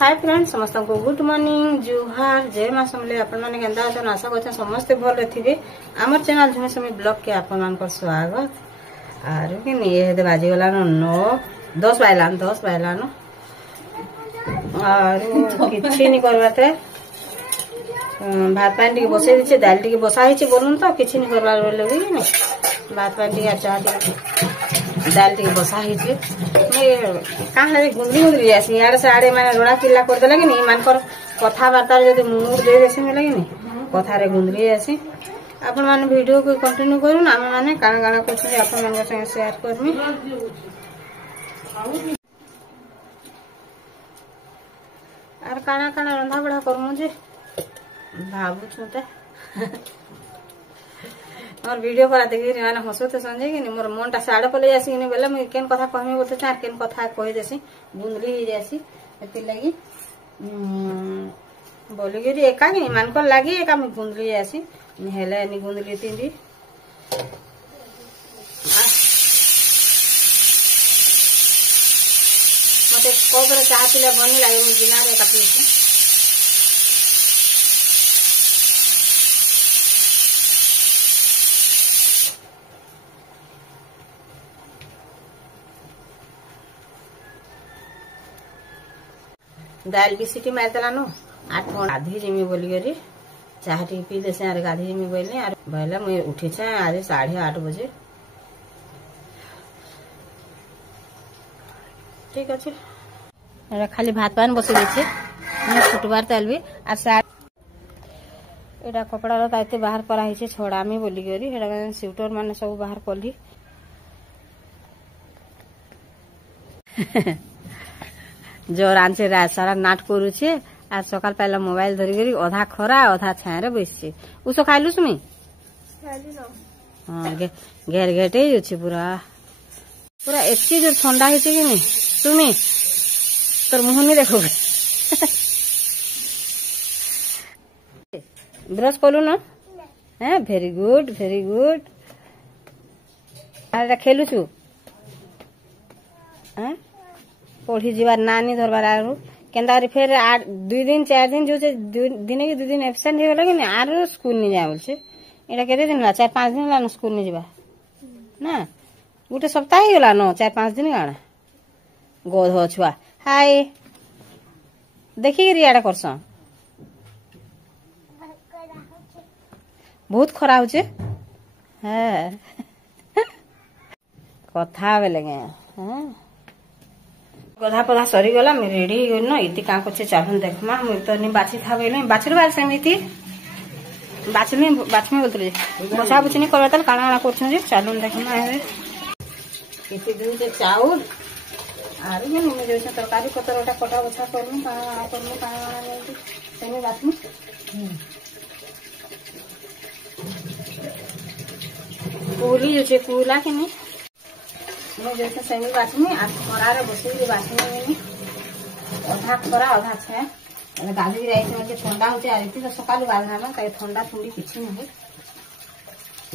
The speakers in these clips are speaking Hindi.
हाय फ्रेंड्स समस्त को गुड मॉर्निंग जुहार जय माँ समले आपण माने केंदा अछन आशा करछन समस्त भल थिबे। हमर चैनल झुमे समय ब्लॉग के आपण मान को स्वागत। आर के ये दे बाजी वाला 9 10 बायला न और किछि नि करबाते भात पानी के बसे दिछे दाल टी के बसा हिचे बोलुन तो किछि नि करबा लगे नि भात पानी के चाह दाल टी बसा हिचे कहाँ गुंदरी आसी यार से आड़े मैंने रोड़ा चिल्ला कर दे लगे मान कथबार्ता जब मुड दे देसी लगे नी कथारे गुंदरी आसी आपण माने वीडियो को कंटिन्यू करूँ आम मैंने काण काण कर आपण मान संगे शेयर करमी। आर काणा काणा रंधा बड़ा करमु जे भाबु छुते मोर वीडियो करा देखि माने हसते संजे कि मोर मनटा साडे पले जासी कि बेले मैं केन कथा कहमी बोलते चार केन कथा कहि देसी गुंदरी ही जासी एति लागि बोली गिरी एका कि मान को लागि एका मैं गुंदरी जासी हेले नि गुंदरी तिंदी मते कोबरे चाह पिले बनी लागि मैं गिनारे काटी दाल भी सीटी मार देला नो 8 गाधी जिमी बोली करी चाह टी पी दे से गाधी जिमी बोलने आर भैला मैं उठी छ आज 8:30 बजे ठीक अछि। एरा खाली भात पान बसे देछे मैं फुटबार तालबी आ सा एटा कपड़ा रो ताइते बाहर परा हिचे छोड़ामी बोली करी एटा स्वेटर माने सब बाहर पली जोर आनसे रात सारा नाट करूछे आ सकाल पहला मोबाइल धरी करी अधा खरा अधा छाया बसछे उसो खाइलु सुमी खाइलु न हां घेर घेटे होछे पूरा पूरा एत्ती जोर ठंडा हिचे कि नहीं सुमी तोर मुंह नहीं देखो ब्रश कलु न हैं वेरी गुड आरे खेलु छु हैं पढ़ी जीवार नानी धरबार आरु केंदा फिर 2 दिन 4 दिन जो दिन के 2 दिन एब्सेंट हो लगे ना आरो स्कूल नहीं जाए बोलछे एटा केते दिन ला 4-5 दिन ला स्कूल नहीं जीवा ना गोटे सप्ताह ही गला न 4-5 दिन गाना गोध छुआ हाय देखि रियाडा करस बहुत खरा होचे है कथा बेले हां गधा पधा सरी गला मैं रेडी न इति का करछे चाहन देखमा मैं तो नि बाछी था बेले बाछर बार समिति बाछमी बोलतले बसा बुचनी करतल काना काना करछन जे चालून देखमा है इति दूध चाउर आरो ने मैं जो तरकारी पतरटा कटा बछा करनु का सेमी बाछमी पूरी जो छे कुला के नहीं मैं जैसे सेमी बाछमी आ खरारे बसे बाछमी अधा खरा अधा छे गाधी जाइए ठंडा होते आती तो सकाल गाधा कहीं ठंडा ठंडी किसी नहीं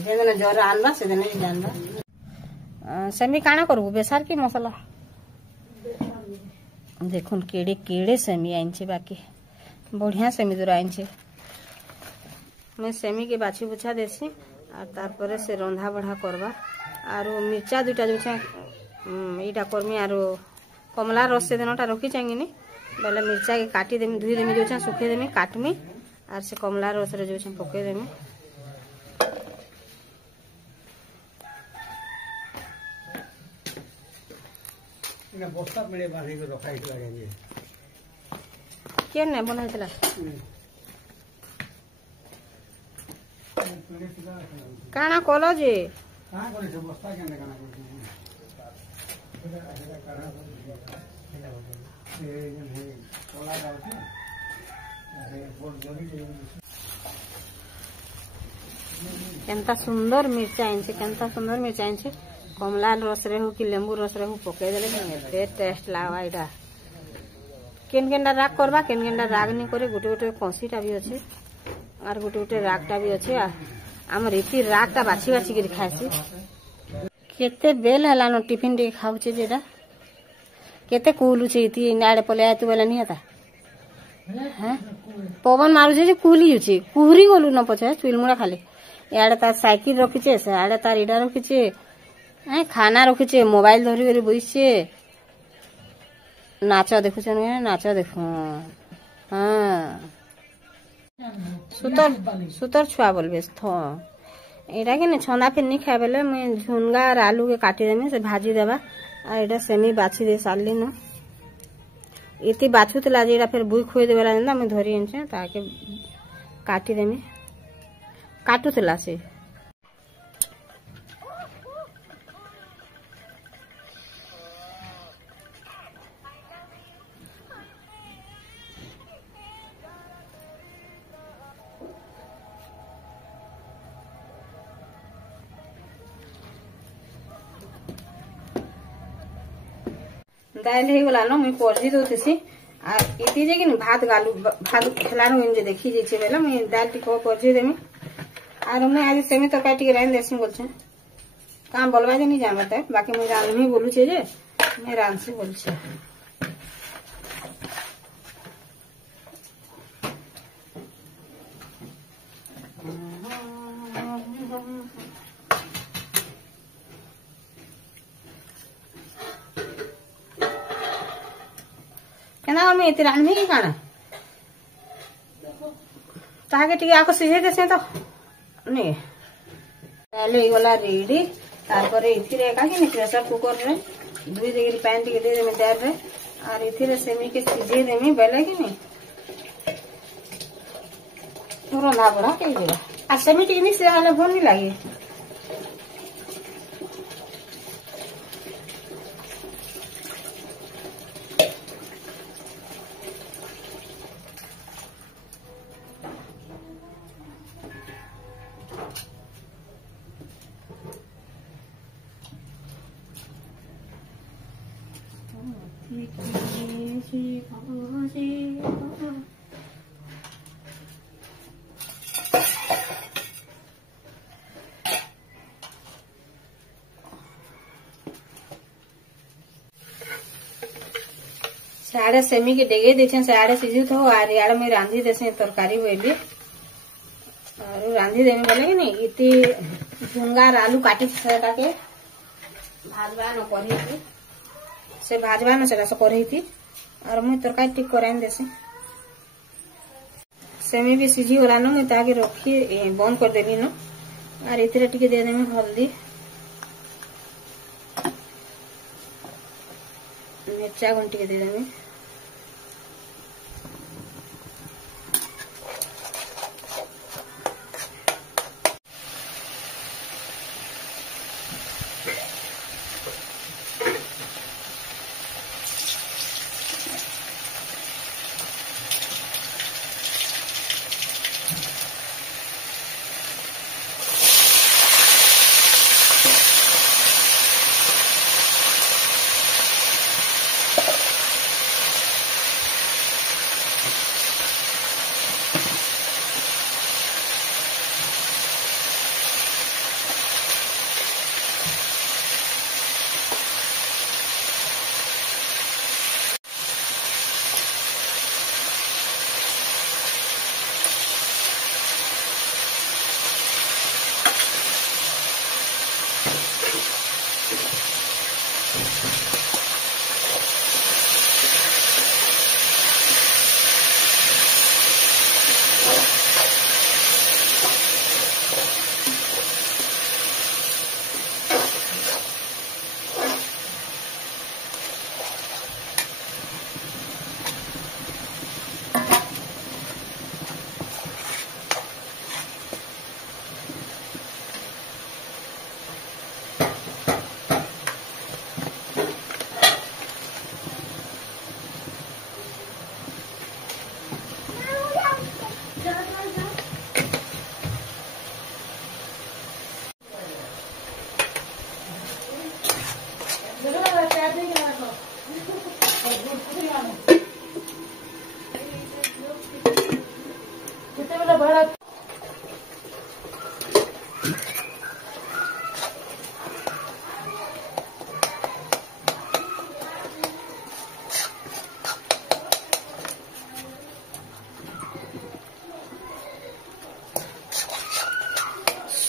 जे ज्वर आनबा से दिन जानबा सेमी काना करबू बेसार की मसला देखुन केड़े केड़े सेमी आइछे बाकी बढ़िया सेमी दूर आइछे मैं सेमी के बाछी बुछा देसी और तारपरे से रंधा बढ़ा करबा आरो मिर्चा दुटा जो छे एटा करमी आरो कमला रस से देनटा रखी चांगिनी बेले मिर्चा के काटी देमी धुई देमी जो छे सुखे देमी काटमी आर से कमला रस रे जो छे पके देमी इना बस्ता मेरे बांधी के रखाई लागे के ने बनाइतला काना कोलो जे हां करे बस्ता के काना केंता सुंदर मिर्चा आइछे कमला रस रे हो कि लेंबू रस रे हो पके देले एते टेस्ट लागबा एटा केन केनडा राग करबा केन केनडा राग नहीं करे गोटे गोटे कंसीटा भी अच्छे और गोटे गोटे रागटा भी अच्छे आमर इति रागटा बाछी बाछी के खासी केते बेल हलानो टिफिन टे खाउचे जेडा केते कुलुचे इति नाडे पले आतु बेला नहीं आता पवन मारुचे जे कुहली जुची कुहरी गलु न पछे चुलमुड़ा खाली याडे तार साइकिल रखिचे से आडे तार इडा रखिचे खाना रखिचे मोबाइल धरी करी बइसे नाच देखुछन नाच देखु हाँ सुतर छुआ बोलबे थो एटा के छंदा फिर नहीं खाए बेले मैं झुनगा और आलू के काटी देमी से भाजी देबा आ एटा सेमी बाछी दे सारली न इति बाछुतला जे एटा फिर बुई खोई देबला ना मैं धरी एनछे ताके काटी देमी काटुतला से दाल हो गला न मुई परजी दउथेसी आ इति जे कि भात गालू भात खेलानु इन जे देखि जे बेला मुई दाल टिको परजी देमी आर मुई आज सेमी तरकारी टिके राइन देसी बोलछे काम बोलबा जे नहीं जानबा त बाकी मुई रानमी बोलु छे जे मैं रानसी बोलछे केना में इति रानमी की काना ताके टिके आको सिझे देसे तो नहीं पहले वाला रेडी तारपरे इथिरे का कि प्रेशर कुकर रे 2 डिग्री पानी टिके दे देमे दाल रे और इथिरे सेमी के सिझे देमी बेले कि नहीं पूरा ना बड़ा के देबा आ सेमी टिके नहीं से हाले भोन नहीं लागे साड़े सेमी के डेगे देछन साड़े सिझु थो आर यार में रांधी देसे तरकारी होइली और रांधी देने बोले कि नहीं इति झुंगा आलू काटी सेटा के भाजबा न करही थी से भाजबा न सेटा से करही थी और मुई तरकारी टिक कराइन देसे सेमी भी सिझी होला न मुई ताके रखी बंद कर देबी न और इतरे टिके दे देमी हल्दी मिर्चा गुंड टिके दे देमी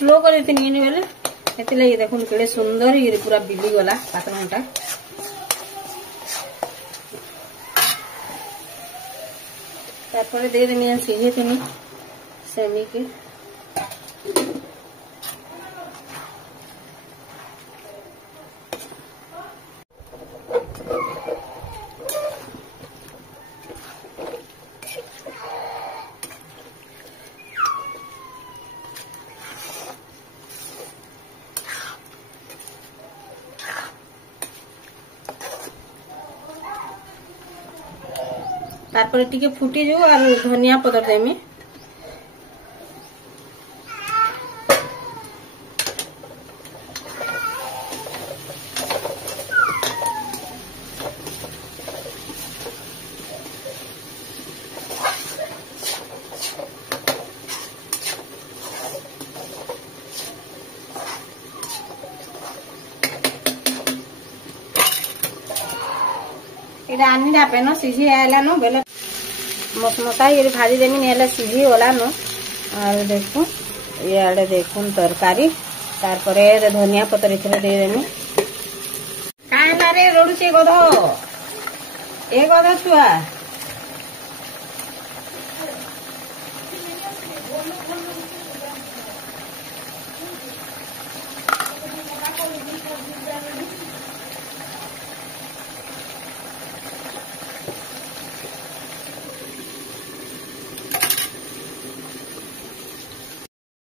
स्लो कर देती बेले ये देखुन केड़े सुंदर ये पूरा बिली गला पातरघंटा। तारपरे दे देनी सीझे थी सेमी के तारपरे टिके फुटी जो और धनिया पतर देमी। इधर आनी जापे न सीझी आला न बेले मसमसा ये भाजी देमी नेला सीझी होला न। और देखो ये देखुन तरकारी तारपरे धनिया पतर इथरे दे देमी। काहे ना रे रोडुचे गध ए गध छुआ।